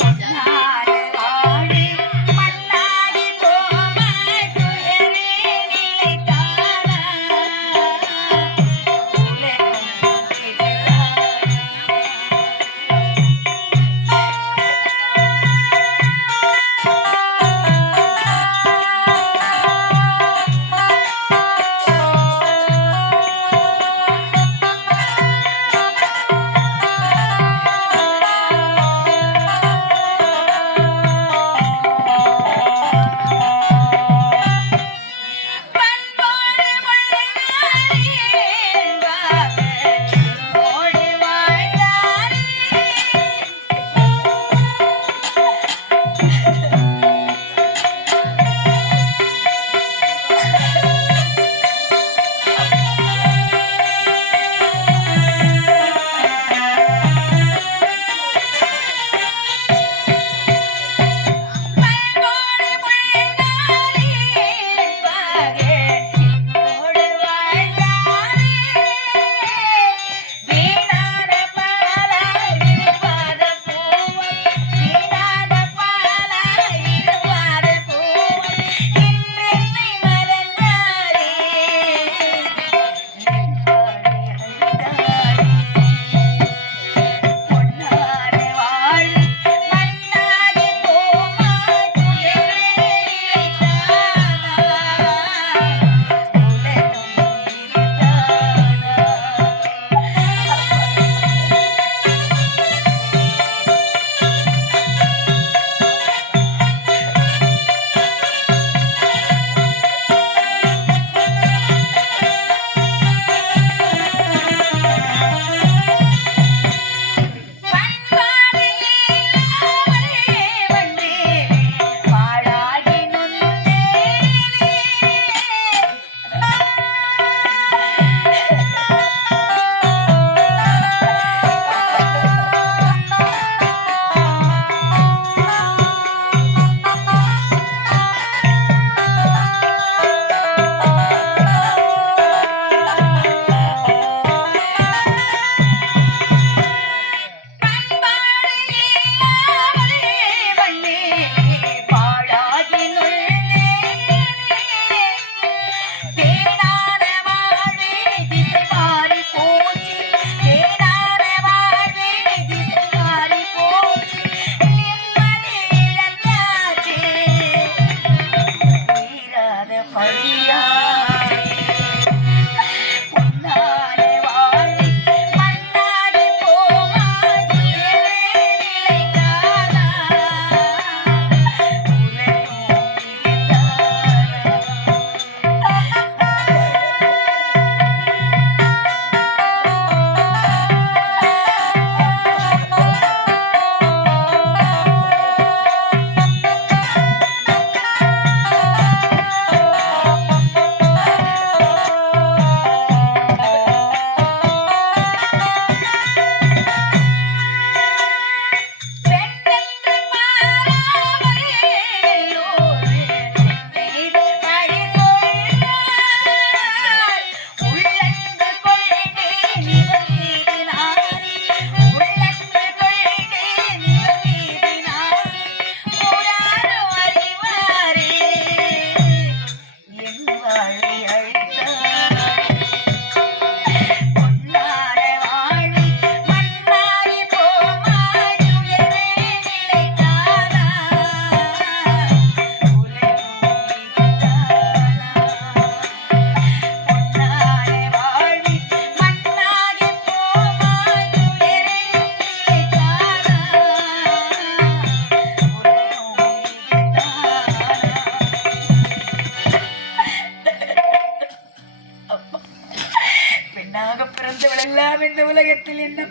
I'll. Yeah. பெண்ணாக பிறந்தவள் எல்லாம் இந்த உலகத்தில் என்ன